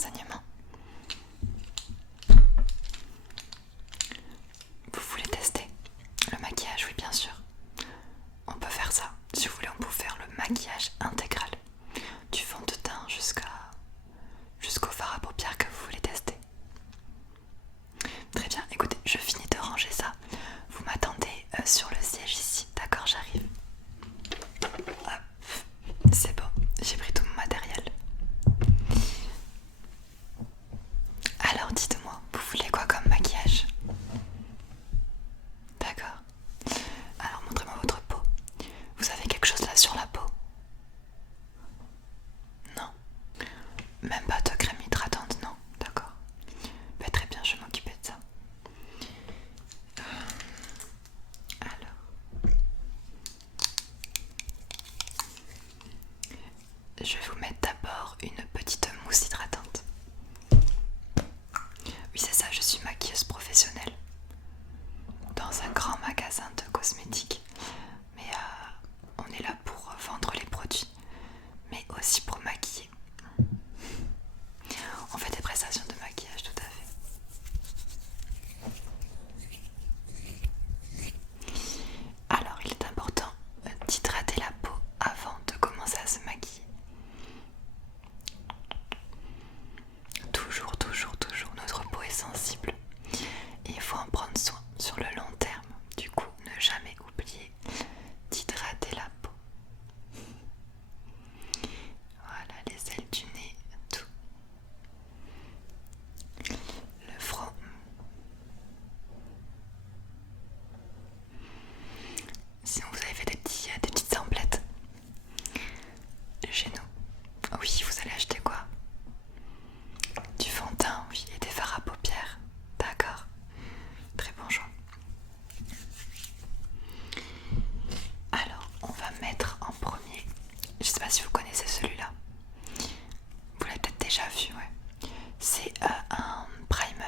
renseignements. Vous voulez tester le maquillage? Oui, bien sûr. On peut faire ça. Si vous voulez, on peut faire le maquillage intégral. Du fond de teint jusqu'au fard à paupières que vous voulez tester. Très bien, écoutez, je finis de ranger ça. Vous m'attendez sur le siège ici, d'accord, j'arrive. Hop, c'est bon, j'ai pris tout mon matériel. Alors dites-moi, vous voulez quoi comme maquillage? D'accord. Alors montrez-moi votre peau. Vous avez quelque chose là sur la peau? Non. Même pas de crème hydratante, non? D'accord. Bah, très bien, je vais m'occuper de ça. Alors, je vais vous mettre d'abord une petite mousse hydratante. Oui, c'est ça, je suis maquilleuse professionnelle dans un grand magasin de cosmétiques. Mais on est là pour vendre les produits, mais aussi pour maquiller. On fait des prestations de maquillage, tout à fait. Alors, il est important d'hydrater la peau avant de commencer à se maquiller. Toujours, toujours, toujours, notre peau est sensible et il faut en prendre soin sur le long terme. Du coup, ne jamais oublier d'hydrater la peau. Voilà, les ailes du nez, tout. Le front. Sinon vous avez fait des petites emplettes chez nous. Oui, vous allez acheter quoi? Du fond de teint, oui, et des fards à paupières. D'accord. Très bon choix. Alors, on va mettre en premier, je sais pas si vous connaissez celui-là. Vous l'avez peut-être déjà vu, ouais. C'est un primer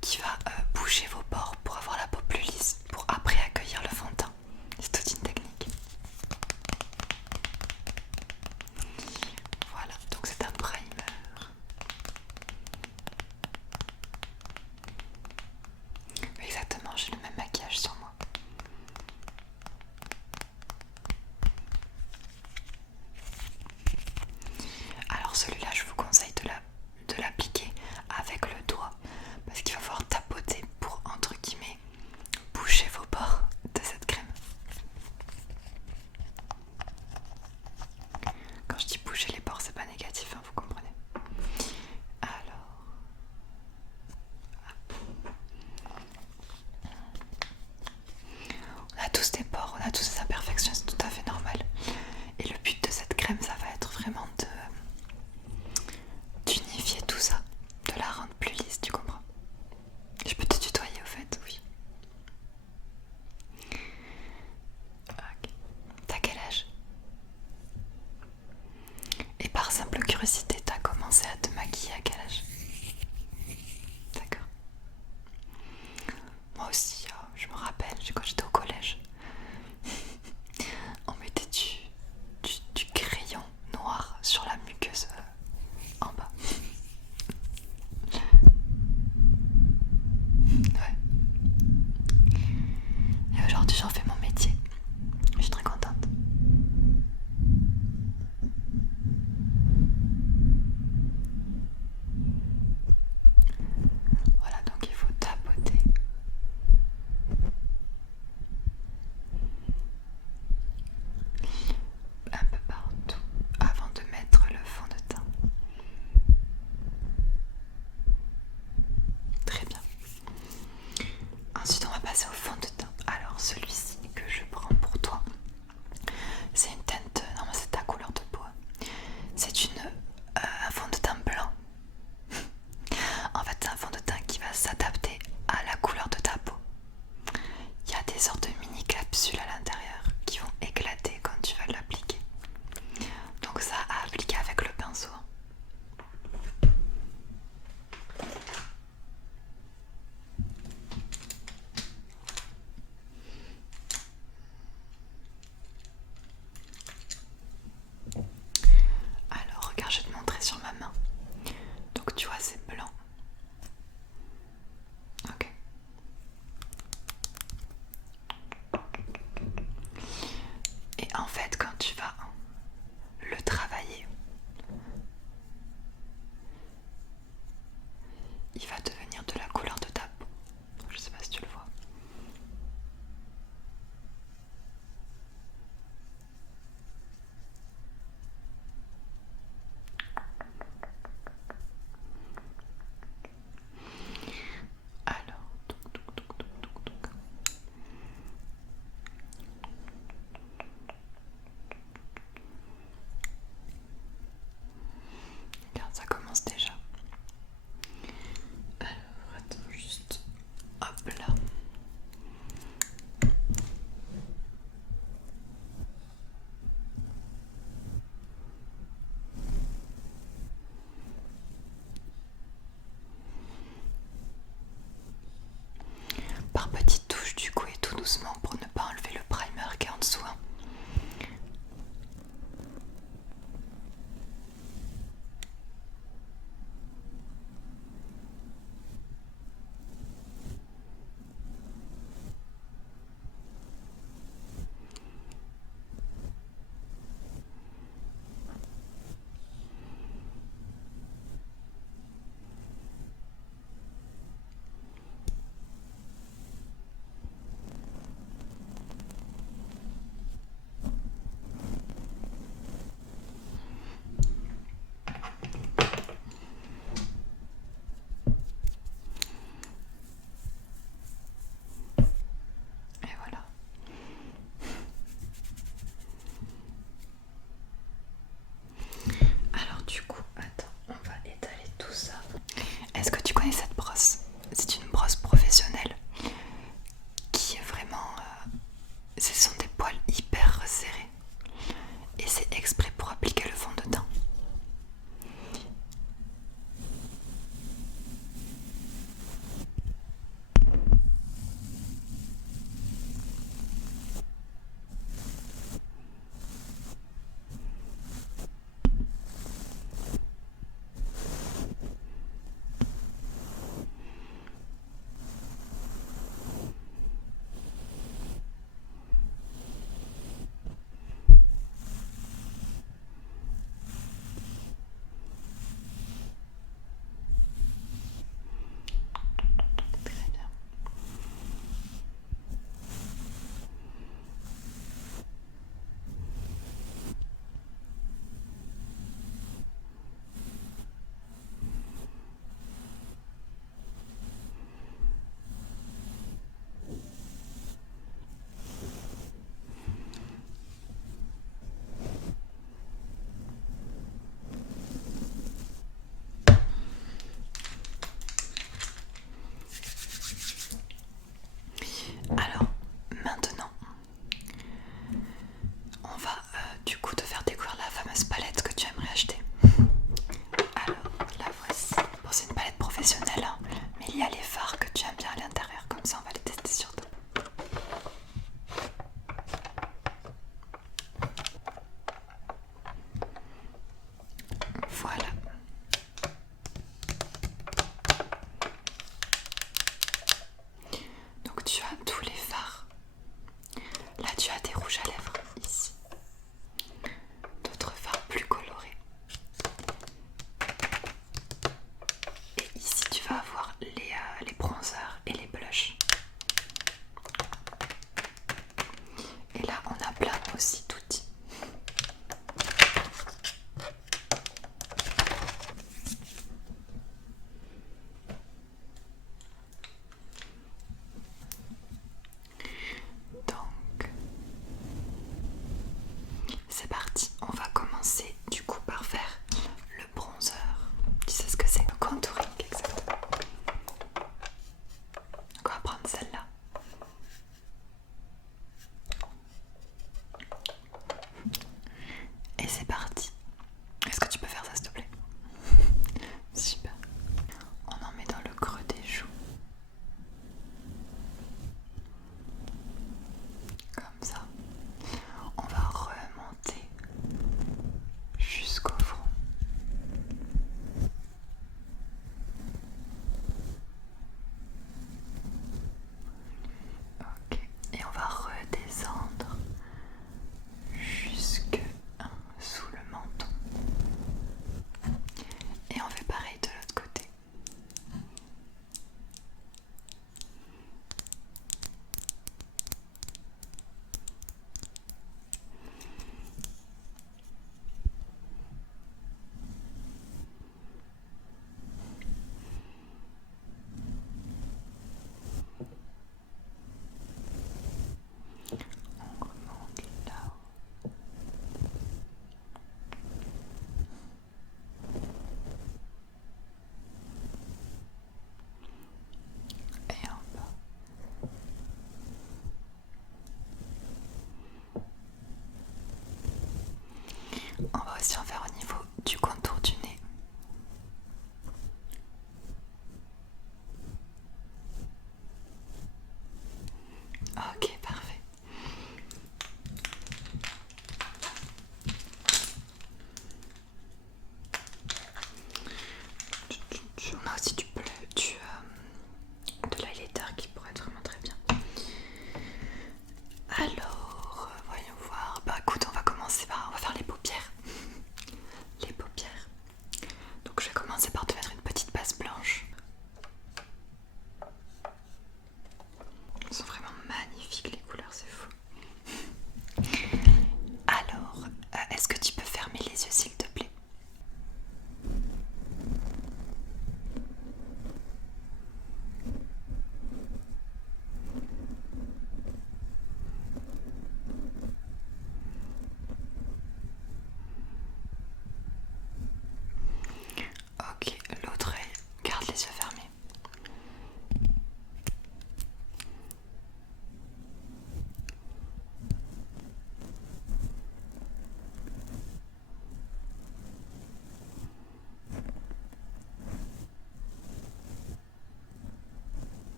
qui va boucher vos pores pour avoir la peau plus lisse, pour après accueillir le fond de teint. C'est toute une technique. Voilà, donc c'est un primer. Exactement, j'ai le même maquillage sur moi. Alors celui-là, je vous conseille de l'appliquer avec le doigt parce qu'il va falloir tapoter pour, entre guillemets, boucher vos pores de cette crème. Quand je dis boucher les pores, c'est pas négatif, hein, vous comprenez. Alors, on a tous des pores, on a tous des imperfections, c'est tout à fait normal. Et le but de cette crème, ça va être vraiment d'unifier tout ça, de la rendre plus lisse, tu comprends? Je peux te tutoyer au fait, oui. Ok. T'as quel âge? Et par simple curiosité, t'as commencé à te maquiller à quel âge? D'accord. Moi aussi, je me rappelle, quand j'étais au collège, on mettait du crayon noir sur la muqueuse en bas. Ouais. Et aujourd'hui, j'en fais mon métier. Je suis très contente. il va devenir de la couleur de ta peau. Je sais pas si tu le vois. Alors, regarde, ça commence déjà. Alors, attends juste. Hop là. Par petites touches du coup et tout doucement pour ne pas enlever le primer qui est en dessous. Hein.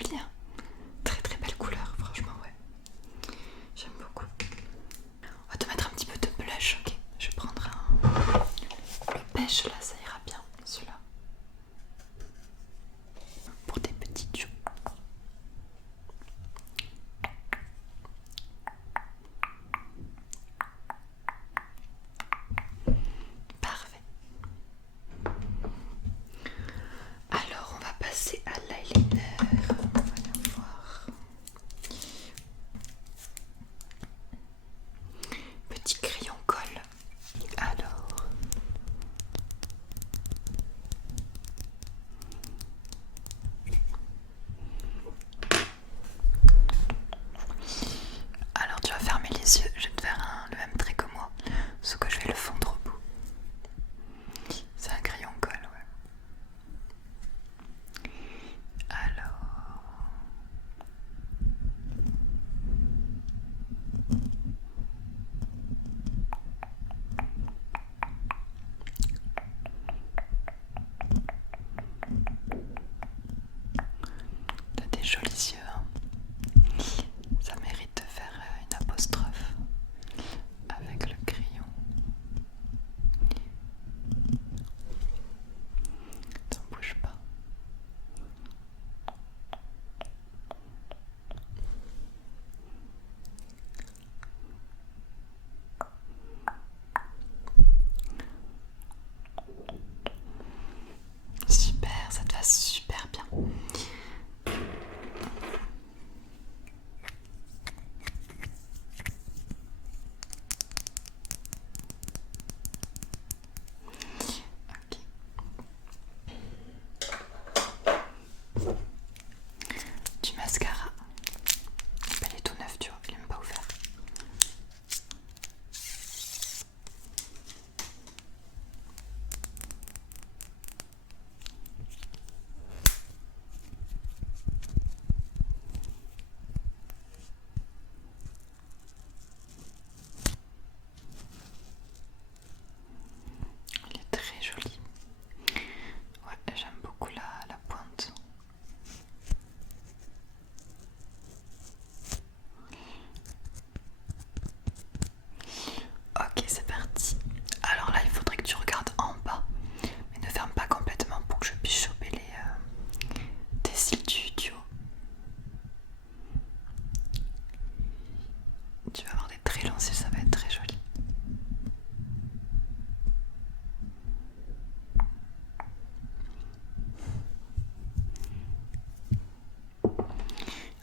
joli, hein. Très très belle couleur, franchement, ouais. J'aime beaucoup. On va te mettre un petit peu de blush, ok. Je vais prendre le beige là, ça ira bien, celui-là. Pour tes petites joues. Parfait. Alors on va passer à l'eyeliner. Voyons voir. Petit crayon colle. Alors. Alors tu vas fermer les yeux, je vais te faire le même trait que moi, sauf que je vais le fondre au bout. C'est un crayon colle, ouais. Alors... T'as des jolis yeux, hein. Ça mérite de faire une apostrophe avec le crayon. T'en bouge pas. Super, ça te va super bien. Du mascara. Il est tout neuf, tu vois, il est même pas ouvert. Il est très joli. Ouais, j'aime beaucoup la pointe. Ok, c'est parti. Alors là, il faudrait que tu regardes en bas, mais ne ferme pas complètement pour que je puisse choper tes cils du haut. Tu vas avoir des très longs cils, ça va être très joli.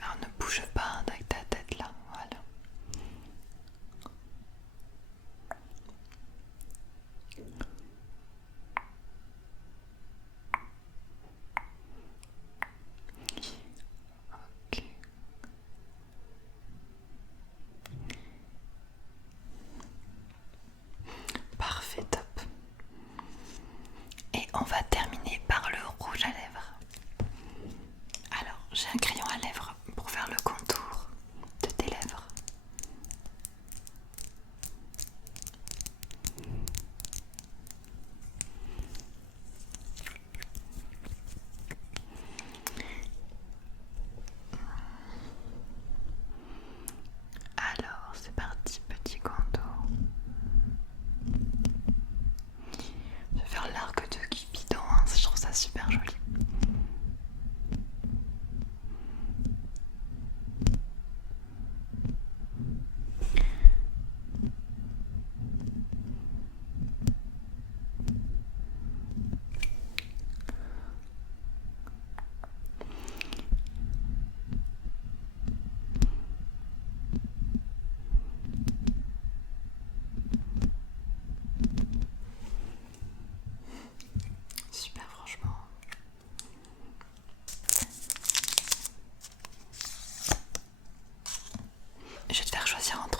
Alors ne bouge pas avec ta tête là, voilà. Ok. Parfait, top. Et on va terminer par le rouge à lèvres. Alors, j'ai un crayon à lèvres pour faire le contour de tes lèvres. Alors, c'est parti, petit contour. Je vais faire l'arc de Cupidon, hein, je trouve ça super joli. Super, franchement. Je vais te faire choisir entre